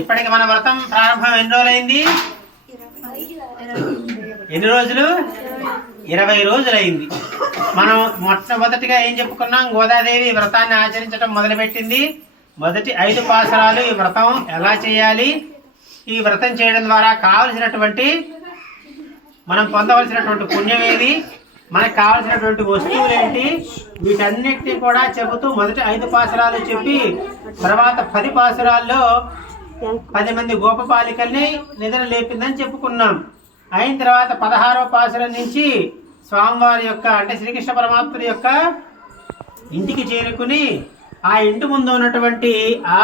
ఇప్పటికి మన వ్రతం ప్రారంభం ఎన్ని రోజులైంది? ఎన్ని రోజులు? 20 రోజులైంది. మనం మొట్టమొదటిగా ఏం చెప్పుకున్నాం? గోదాదేవి వ్రతాన్ని ఆచరించడం మొదలుపెట్టింది. మొదటి 5 పాసరాలు ఈ వ్రతం ఎలా చేయాలి, ఈ వ్రతం చేయడం ద్వారా కావలసినటువంటి మనం పొందవలసినటువంటి పుణ్యం ఏది, మనకు కావలసినటువంటి వస్తువులు ఏంటి, వీటన్నిటినీ కూడా చెబుతూ మొదటి 5 పాసరాలు చెప్పి తర్వాత 10 పాసరాల్లో 10 మంది గోపబాలికల్ని నిద్ర లేపిందని చెప్పుకున్నాం. అయిన తర్వాత 16వ పాసురం నుంచి స్వామివారి యొక్క అంటే శ్రీకృష్ణ పరమాత్ముడి యొక్క ఇంటికి చేరుకుని ఆ ఇంటి ముందు ఉన్నటువంటి ఆ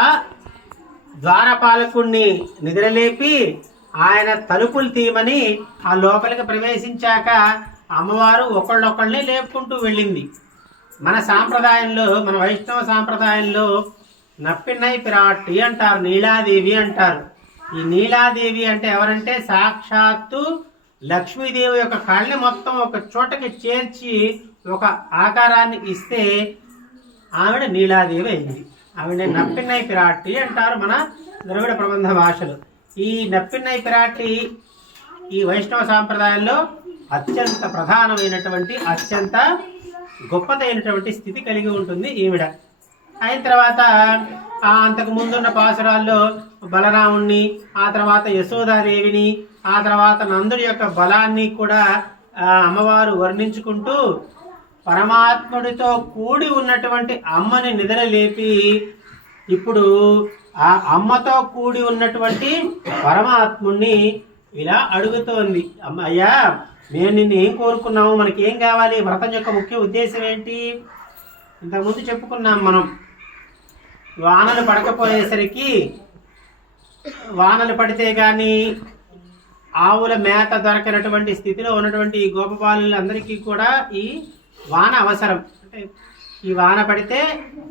ద్వారపాలకుణ్ణి నిద్రలేపి ఆయన తలుపులు తీయమని ఆ లోపలికి ప్రవేశించాక అమ్మవారు ఒకళ్ళొకళ్ళని లేపుకుంటూ వెళ్ళింది. మన సాంప్రదాయంలో, మన వైష్ణవ సాంప్రదాయంలో నప్పిన్నై పిరాట్టి అంటారు, నీలాదేవి అంటారు. ఈ నీలాదేవి అంటే ఎవరంటే సాక్షాత్తు లక్ష్మీదేవి యొక్క కాళ్ళని మొత్తం ఒక చోటకి చేర్చి ఒక ఆకారాన్ని ఇస్తే ఆవిడ నీలాదేవి అయింది. ఆవిడ నప్పిన్నై పిరాట్టి అంటారు మన ద్రవిడ ప్రబంధ భాషలో. ఈ నప్పిన్నై పిరాట్టి ఈ వైష్ణవ సాంప్రదాయంలో అత్యంత ప్రధానమైనటువంటి అత్యంత గొప్పదైనటువంటి స్థితి కలిగి ఉంటుంది ఈవిడ. అయిన తర్వాత అంతకు ముందున్న పాసురాల్లో బలరాముణ్ణి, ఆ తర్వాత యశోదాదేవిని, ఆ తర్వాత నందుడి యొక్క బలాన్ని కూడా అమ్మవారు వర్ణించుకుంటూ పరమాత్ముడితో కూడి ఉన్నటువంటి అమ్మని నిద్రలేపి ఇప్పుడు ఆ అమ్మతో కూడి ఉన్నటువంటి పరమాత్ముణ్ణి ఇలా అడుగుతోంది. అయ్యా, మేము నిన్ను ఏం కోరుకున్నాము, మనకి ఏం కావాలి, వ్రతం యొక్క ముఖ్య ఉద్దేశం ఏంటి? ఇంతకుముందు చెప్పుకున్నాం మనం. వానలు పడకపోయేసరికి, వానలు పడితే కానీ ఆవుల మేత దొరకనటువంటి స్థితిలో ఉన్నటువంటి ఈ గోపబాలులందరికీ కూడా ఈ వాన అవసరం. అంటే ఈ వాన పడితే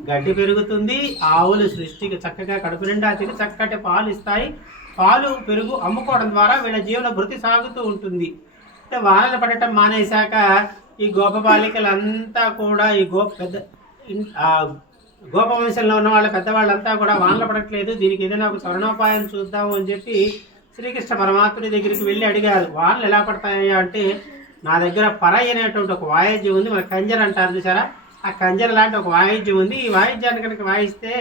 గడ్డి పెరుగుతుంది, ఆవులు సృష్టికి చక్కగా కడుపు నిండా తిని చక్కటి పాలు ఇస్తాయి. పాలు పెరుగు అమ్ముకోవడం ద్వారా వీళ్ళ జీవన భృతి సాగుతూ ఉంటుంది. అంటే వానలు పడటం మానేశాక ఈ గోపబాలికలంతా కూడా ఈ గోపవంశంలో ఉన్న వాళ్ళ పెద్దవాళ్ళంతా కూడా వానలు పడట్లేదు, దీనికి ఏదైనా ఒక తరుణోపాయం చూద్దాము అని చెప్పి శ్రీకృష్ణ పరమాత్ముడి దగ్గరికి వెళ్ళి అడిగారు. వానలు ఎలా పడతాయా అంటే, నా దగ్గర పరై అనేటువంటి ఒక వాయిద్యం ఉంది, మన కంజర్ అంటారు చూసారా, ఆ కంజర్ లాంటి ఒక వాయిద్యం ఉంది. ఈ వాయిద్యాన్ని కనుక వాయిస్తే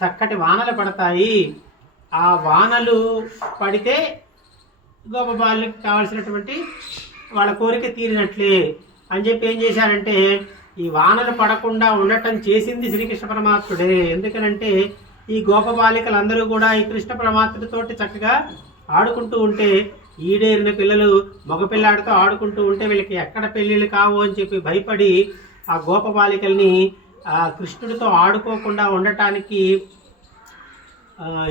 చక్కటి వానలు పడతాయి. ఆ వానలు పడితే గోపబాలుకి కావాల్సినటువంటి వాళ్ళ కోరిక తీరినట్లే అని చెప్పి ఏం చేశారంటే, ఈ వానలు పడకుండా ఉండటం చేసింది శ్రీకృష్ణ పరమాత్ముడే. ఎందుకనంటే ఈ గోపబాలికలందరూ కూడా ఈ కృష్ణ పరమాత్ముడితోటి చక్కగా ఆడుకుంటూ ఉంటే, ఈడేరిన పిల్లలు మగపిల్లాడితో ఆడుకుంటూ ఉంటే వీళ్ళకి ఎక్కడ పెళ్ళిళ్ళు కావు అని చెప్పి భయపడి ఆ గోపబాలికల్ని కృష్ణుడితో ఆడుకోకుండా ఉండటానికి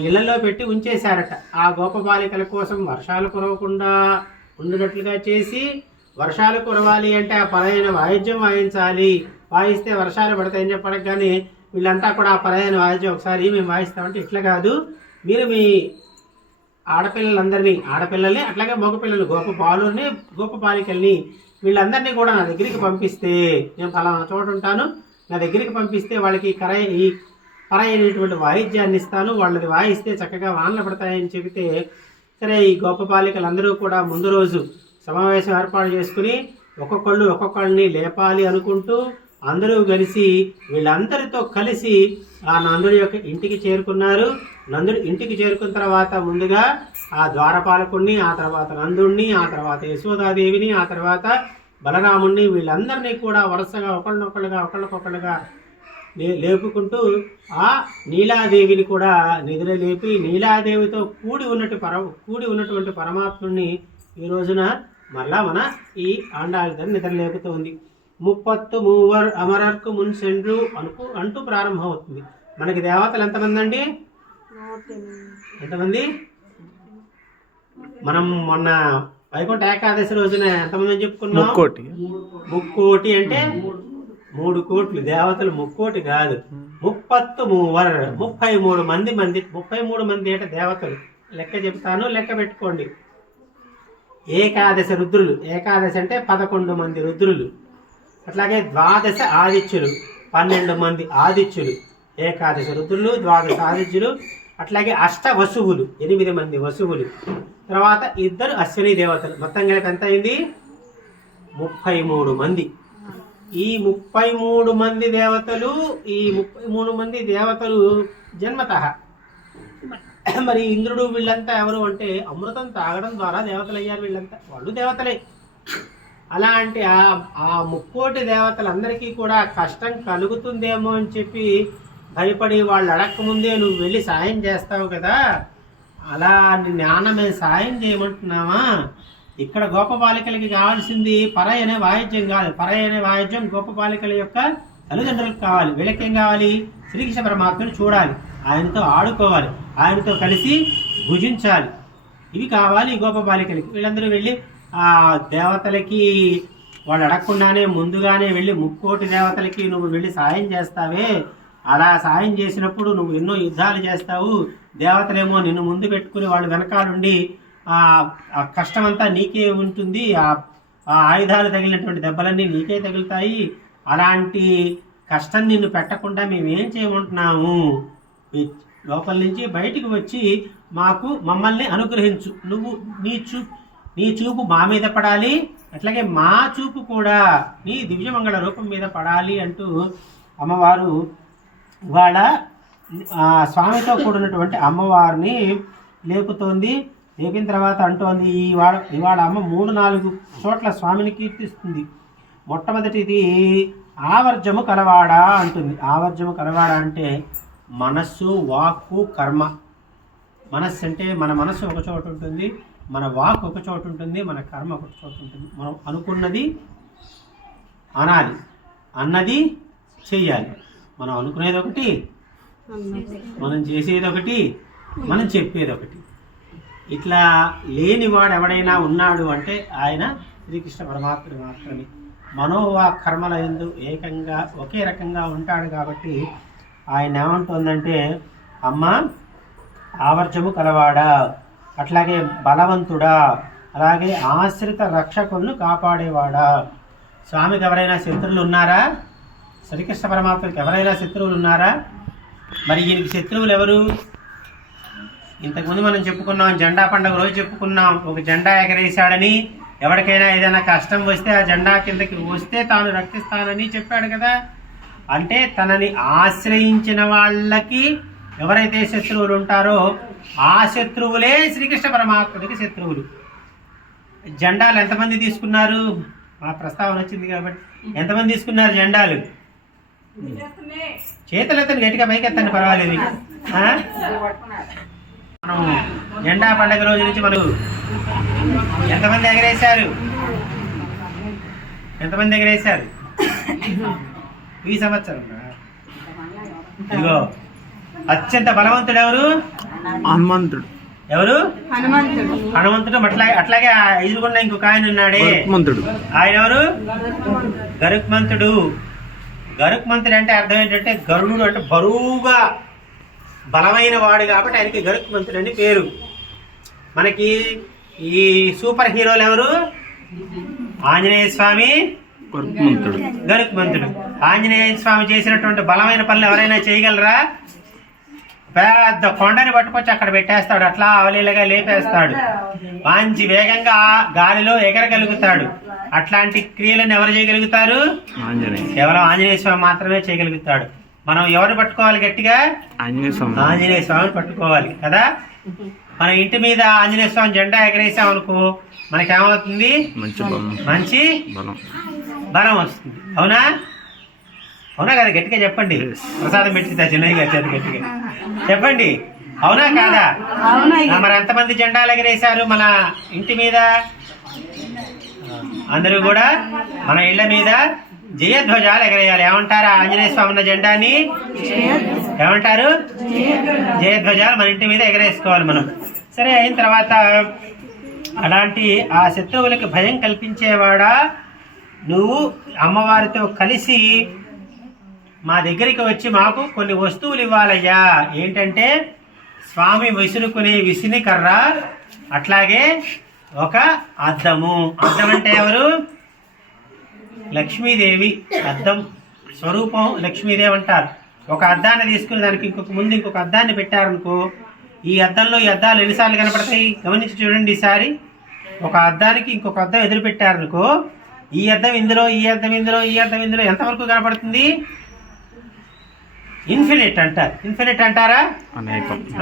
ఇళ్లలో పెట్టి ఉంచేశారట. ఆ గోపబాలికల కోసం వర్షాలు కురవకుండా ఉండినట్లుగా చేసి, వర్షాలు కురవాలి అంటే ఆ పరమైన వాయిద్యం వాయించాలి, వాయిస్తే వర్షాలు పడతాయని చెప్పడం. కానీ వీళ్ళంతా కూడా ఆ పరమైన వాయిద్యం ఒకసారి మేము వాయిస్తామంటే, ఇట్లా కాదు, మీరు మీ ఆడపిల్లల్ని అట్లాగే మగపిల్లలు గోపబాలుని గోపబాలికల్ని వీళ్ళందరినీ కూడా నా దగ్గరికి పంపిస్తే, నేను పలానా చోట ఉంటాను, నా దగ్గరికి పంపిస్తే వాళ్ళకి ఈ పరైనటువంటి వాయిద్యాన్ని ఇస్తాను, వాళ్ళది వాయిస్తే చక్కగా వానలు పడతాయని చెబితే, సరే ఈ గోపబాలికలందరూ కూడా ముందు రోజు సమావేశం ఏర్పాటు చేసుకుని ఒక్కొక్కళ్ళని లేపాలి అనుకుంటూ అందరూ కలిసి వీళ్ళందరితో కలిసి ఆ నందుడి యొక్క ఇంటికి చేరుకున్నారు. నందుడి ఇంటికి చేరుకున్న తర్వాత ముందుగా ఆ ద్వారపాలకుణ్ణి, ఆ తర్వాత నందుడిని, ఆ తర్వాత యశోదాదేవిని, ఆ తర్వాత బలరాముణ్ణి, వీళ్ళందరినీ కూడా వరుసగా ఒకళ్ళకొకళ్ళుగా లేపుకుంటూ ఆ నీలాదేవిని కూడా నిద్రలేపి నీలాదేవితో కూడి ఉన్నటువంటి పరమాత్ముని ఈ రోజున మరలా మన ఈ ఆండాళ్ళని నిద్రలేపుతోంది. 33 అమరర్కు మున్సెండ్రు అంటూ ప్రారంభం అవుతుంది. మనకి దేవతలు ఎంతమంది అండి? ఎంతమంది? మనం మొన్న వైకుంఠ ఏకాదశి రోజున ఎంతమంది చెప్పుకున్నాం? ముక్కోటి అంటే 3 కోట్లు దేవతలు. ముక్కోటి కాదు, 33 మంది 33 మంది అంటే దేవతలు. లెక్క చెప్తాను, లెక్క పెట్టుకోండి. ఏకాదశ రుద్రులు, ఏకాదశి అంటే 11 మంది రుద్రులు. అట్లాగే ద్వాదశ ఆదిత్యులు, 12 మంది ఆదిత్యులు. ఏకాదశ రుద్రులు, ద్వాదశ ఆదిత్యులు, అట్లాగే అష్ట వసువులు 8 మంది వసువులు, తర్వాత 2 అశ్విని దేవతలు, మొత్తం కలిపి ఎంత అయింది 33 మంది. ఈ 33 మంది దేవతలు, ఈ 33 మంది దేవతలు జన్మతః. మరి ఇంద్రుడు వీళ్ళంతా ఎవరు అంటే అమృతం తాగడం ద్వారా దేవతలు అయ్యారు. వీళ్ళంతా వాళ్ళు దేవతలే. అలా అంటే ఆ 30 దేవతలందరికీ కూడా కష్టం కలుగుతుందేమో అని చెప్పి భయపడి వాళ్ళు అడగకముందే నువ్వు వెళ్ళి సాయం చేస్తావు కదా, అలా జ్ఞానం మేము సాయం చేయమంటున్నావా? ఇక్కడ గోపబాలికలకి కావాల్సింది పరై అనే వాయిద్యం కాదు. పరై అనే వాయిద్యం గోపబాలికల యొక్క తల్లిదండ్రులకు కావాలి. వీళ్ళకేం కావాలి? శ్రీకృష్ణ పరమాత్మని చూడాలి, ఆయనతో ఆడుకోవాలి, ఆయనతో కలిసి భుజించాలి. ఇవి కావాలి గోపబాలికలకి. వీళ్ళందరూ వెళ్ళి ఆ దేవతలకి వాళ్ళు అడగకుండానే ముందుగానే వెళ్ళి 30 దేవతలకి నువ్వు వెళ్ళి సాయం చేస్తావే, అలా సాయం చేసినప్పుడు నువ్వు ఎన్నో యుద్ధాలు చేస్తావు. దేవతలేమో నిన్ను ముందు పెట్టుకుని వాళ్ళు వెనకాలండి ఆ కష్టమంతా నీకే ఉంటుంది, ఆ ఆయుధాలు తగిలినటువంటి దెబ్బలన్నీ నీకే తగులుతాయి. అలాంటి కష్టం నిన్ను పెట్టకుండా మేమేం చేయమంటున్నాము? లోపల నుంచి బయటికి వచ్చి మమ్మల్ని అనుగ్రహించు. నువ్వు నీ చూపు మా మీద పడాలి, అట్లాగే మా చూపు కూడా నీ దివ్యమంగళ రూపం మీద పడాలి అంటూ అమ్మవారు ఇవాళ స్వామితో కూడినటువంటి అమ్మవారిని లేపుతోంది. లేపిన తర్వాత అంటోంది, ఇవాళ అమ్మ 3-4 చోట్ల స్వామిని కీర్తిస్తుంది. మొట్టమొదటిది ఆవర్జము కలవాడా అంటుంది. ఆవర్జము కలవాడా అంటే మనస్సు, వాక్కు, కర్మ. మనస్సు అంటే మన మనస్సు ఒక చోట ఉంటుంది, మన వాక్ ఒక చోట ఉంటుంది, మన కర్మ ఒక చోట ఉంటుంది. మనం అనుకున్నది అనాలి, అన్నది చెయ్యాలి. మనం అనుకునేది ఒకటి, మనం చేసేది ఒకటి, మనం చెప్పేది ఒకటి. ఇట్లా లేనివాడు ఎవడైనా ఉన్నాడు అంటే ఆయన శ్రీకృష్ణ పరమాత్ముడు మాత్రమే. మనోవాక్ కర్మల యందు ఏకంగా ఒకే రకంగా ఉంటాడు. కాబట్టి ఆయన ఏమంటుందంటే, అమ్మ ఆవర్జము కలవాడా, అట్లాగే బలవంతుడా, అలాగే ఆశ్రిత రక్షకులను కాపాడేవాడా. స్వామికి ఎవరైనా శత్రువులు ఉన్నారా? శ్రీకృష్ణ పరమాత్మకి ఎవరైనా శత్రువులు ఉన్నారా? మరి ఈయనకి శత్రువులు ఎవరు? ఇంతకుముందు మనం చెప్పుకున్నాం, జెండా పండుగ రోజు చెప్పుకున్నాం. ఒక జెండా ఎగరేశాడని, ఎవరికైనా ఏదైనా కష్టం వస్తే ఆ జెండా కిందకి వస్తే తాను రక్షిస్తానని చెప్పాడు కదా. అంటే తనని ఆశ్రయించిన వాళ్ళకి ఎవరైతే శత్రువులు ఉంటారో ఆ శత్రువులే శ్రీకృష్ణ పరమాత్ముడికి శత్రువులు. జెండాలు ఎంతమంది తీసుకున్నారు? మా ప్రస్తావన వచ్చింది కాబట్టి ఎంతమంది తీసుకున్నారు జెండాలు? చేతులెత్తని గట్టిగా పైకెత్తండి, పర్వాలేదు. మనం జెండా పండుగ రోజు నుంచి మనం ఎంతమంది ఎగరేశారు? ఎంతమంది ఎగరేశారు ఈ సంవత్సరం? ఇదిగో అత్యంత బలవంతుడు ఎవరు? హనుమంతుడు. ఎవరు? హనుమంతుడు. అట్లాగే ఎదురుకున్న ఇంకొక ఆయన ఉన్నాడే, ఆయన ఎవరు? గరుక్మంతుడు. గరుక్మంతుడు అంటే అర్థం ఏంటంటే గరుడు అంటే బరువుగా బలమైన వాడు కాబట్టి ఆయనకి గరుక్మంతుడు అని పేరు. మనకి ఈ సూపర్ హీరోలు ఎవరు? ఆంజనేయ స్వామి, గరుక్మంతుడు. ఆంజనేయ స్వామి చేసినటువంటి బలమైన పనులు ఎవరైనా చేయగలరా? పెద్ద కొండని పట్టుకొచ్చి అక్కడ పెట్టేస్తాడు, అట్లా అవలీలగా లేపేస్తాడు, మంచి వేగంగా గాలిలో ఎగరగలుగుతాడు. అట్లాంటి క్రియలను ఎవరు చేయగలుగుతారు? కేవలం ఆంజనేయ స్వామి మాత్రమే చేయగలుగుతాడు. మనం ఎవరు పట్టుకోవాలి గట్టిగా? ఆంజనేయ స్వామిని పట్టుకోవాలి కదా. మన ఇంటి మీద ఆంజనేయ స్వామి జెండా ఎగరేసామనుకో మనకేమవుతుంది? మంచి బలం వస్తుంది. అవునా? అవునా కదా? గట్టిగా చెప్పండి. ప్రసాదం పెట్టి చిన్నయ్య గారు గట్టిగా చెప్పండి. అవునా కాదా? మరి ఎంతమంది జెండాలు ఎగరేశారు మన ఇంటి మీద? అందరూ కూడా మన ఇళ్ల మీద జయధ్వజాలు ఎగరేయాలి. ఏమంటారు? ఆంజనేయ స్వామి ఉన్న జెండాని ఏమంటారు? జయధ్వజాలు మన ఇంటి మీద ఎగరేసుకోవాలి మనం. సరే, అయిన తర్వాత అలాంటి ఆ శత్రువులకి భయం కల్పించేవాడా, నువ్వు అమ్మవారితో కలిసి మా దగ్గరికి వచ్చి మాకు కొన్ని వస్తువులు ఇవ్వాలయ్యా. ఏంటంటే స్వామి విసురుకునే విసిని కర్ర, అట్లాగే ఒక అద్దము. అద్దం అంటే ఎవరు? లక్ష్మీదేవి. అద్దం స్వరూపం లక్ష్మీదేవి అంటారు. ఒక అద్దాన్ని తీసుకుని దానికి ఇంకొక అద్దాన్ని పెట్టారనుకో ఈ అద్దంలో ఈ అద్దాలు ఎన్నిసార్లు కనపడతాయి గమనించి చూడండి. ఈసారి ఒక అద్దానికి ఇంకొక అద్దం ఎదురు పెట్టారనుకో, ఈ అద్దం ఇందులో, ఈ అద్దం ఇందులో, ఈ అద్దం ఇందులో ఎంతవరకు కనపడుతుంది? ఇన్ఫినిట్ అంటారు. ఇన్ఫినిట్ అంటారా?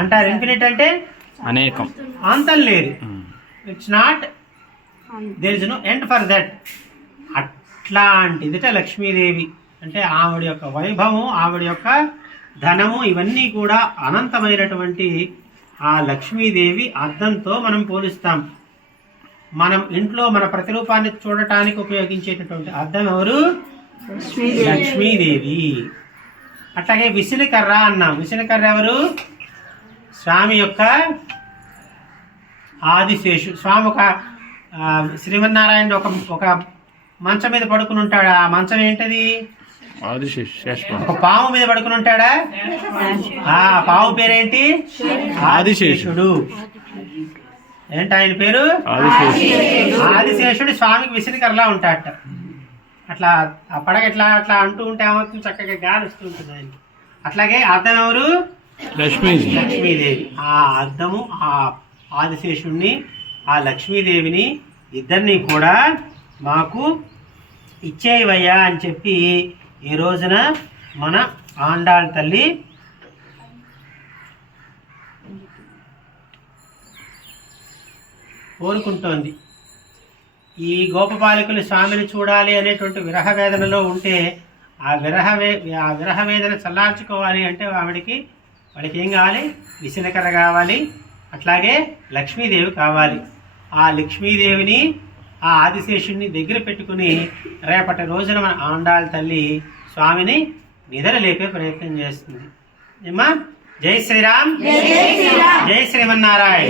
అంటారు. ఇన్ఫినిట్ అంటే అనేకం, అంతం లేదు. It's not, there is no end for that. అట్లాంటిదిట లక్ష్మీదేవి అంటే ఆవిడ యొక్క వైభవం, ఆవిడ యొక్క ధనము, ఇవన్నీ కూడా అనంతమైనటువంటి ఆ లక్ష్మీదేవి అద్దంతో మనం పోలుస్తాం. మనం ఇంట్లో మన ప్రతిరూపాన్ని చూడటానికి ఉపయోగించేటటువంటి అద్దం ఎవరు? లక్ష్మీదేవి. అట్లాగే విసినికర్ర అన్నాం. విసినికర్ర ఎవరు? స్వామి యొక్క ఆదిశేషు. స్వామి ఒక శ్రీమన్నారాయణ ఒక మంచం మీద పడుకుని ఉంటాడు. ఆ మంచం ఏంటది? ఒక పాము మీద పడుకుని ఉంటాడా? ఆ పాము పేరేంటి? ఆదిశేషుడు. ఏంటి ఆయన పేరు? ఆదిశేషుడు స్వామికి విసిరికరలా ఉంటాడట. అట్లా ఆ పడగ ఎట్లా అట్లా అంటూ ఉంటే ఏమవుతుంది? చక్కగా గాలి వస్తుంటుంది ఆయనకి. అట్లాగే అద్దం ఎవరు? లక్ష్మీదేవి. ఆ అద్దము ఆ ఆదిశేషుడిని, ఆ లక్ష్మీదేవిని ఇద్దరిని కూడా మాకు ఇచ్చేవయ్యా అని చెప్పి ఈ రోజున మన ఆండాళ్ తల్లి కోరుకుంటోంది. ఈ గోపబాలికలు స్వామిని చూడాలి అనేటువంటి విరహ వేదనలో ఉంటే ఆ విరహ వేదన చల్లార్చుకోవాలి అంటే వాళ్ళకి ఏం కావాలి? విసినకర్ర కావాలి. అట్లాగే లక్ష్మీదేవి కావాలి. ఆ లక్ష్మీదేవిని, ఆ ఆదిశేషుడిని దగ్గర పెట్టుకుని రేపటి రోజున మన ఆండాళ్ తల్లి స్వామిని నిద్ర లేపే ప్రయత్నం చేస్తుంది. ఏమ్మా? జై శ్రీరామ్, జై శ్రీమన్నారాయణ.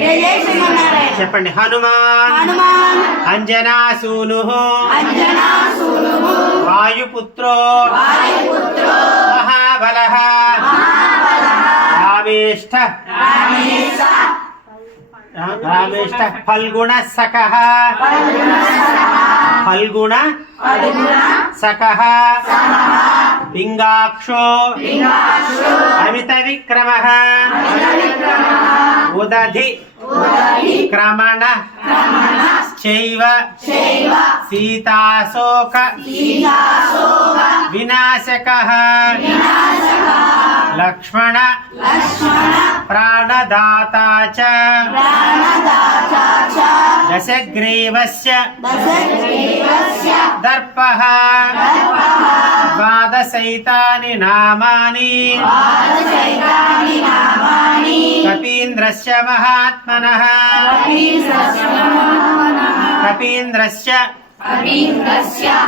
చెప్పండి. హనుమాన్ అంజనాసూను వాయుపుత్రో మహాబలః రామేష్ట ఫల్గుణ సఖః పింగాక్షో అమిత విక్రమః ఉదధి క్రమణ చైవ సీతాశోక వినాశకః లక్ష్మణ ప్రాణదాతా చ దశగ్రీవస్య దర్పః ద్వాదశైతాని నామాని కపీంద్రస్య మహాత్మనః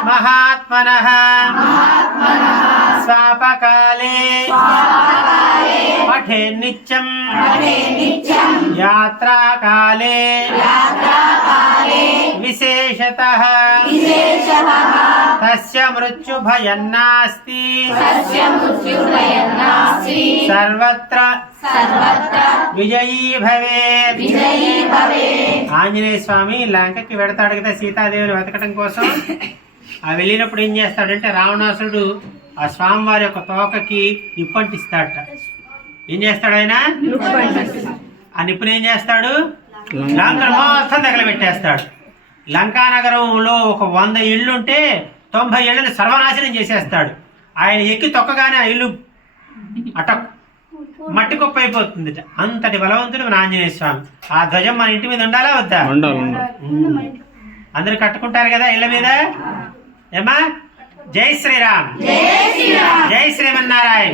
మహాత్మనః స్వాపకాలే పఠేన్నిత్యం యాత్రాకాలే విశేషతః తస్య మృత్యుభయం నాస్తి సర్వత్ర విజయీ భవేత్. ఆంజనేయ స్వామి లంకకి వెడతాడు కదా సీతాదేవిని వెతకటం కోసం. ఆ వెళ్ళినప్పుడు ఏం చేస్తాడంటే రావణాసురుడు ఆ స్వామివారి యొక్క తోకకి నిప్పంటిస్తాడట. ఏం చేస్తాడు ఆయన? ఆ నిప్పుని ఏం చేస్తాడు? లంకను మొత్తం తగలబెట్టేస్తాడు. లంకా నగరంలో ఒక 100 ఇళ్లుంటే 90 ఇళ్లను సర్వనాశనం చేసేస్తాడు. ఆయన ఎక్కి తొక్కగానే ఆ ఇల్లు మట్టి కుప్ప అయిపోతుంది. అంతటి బలవంతుడు మన ఆంజనేయ స్వామి. ఆ ధ్వజం మన ఇంటి మీద ఉండాలా వద్దా? అందరు కట్టుకుంటారు కదా ఇళ్ల మీద. ఏమా? జై శ్రీరామ్, జై శ్రీమన్నారాయణ.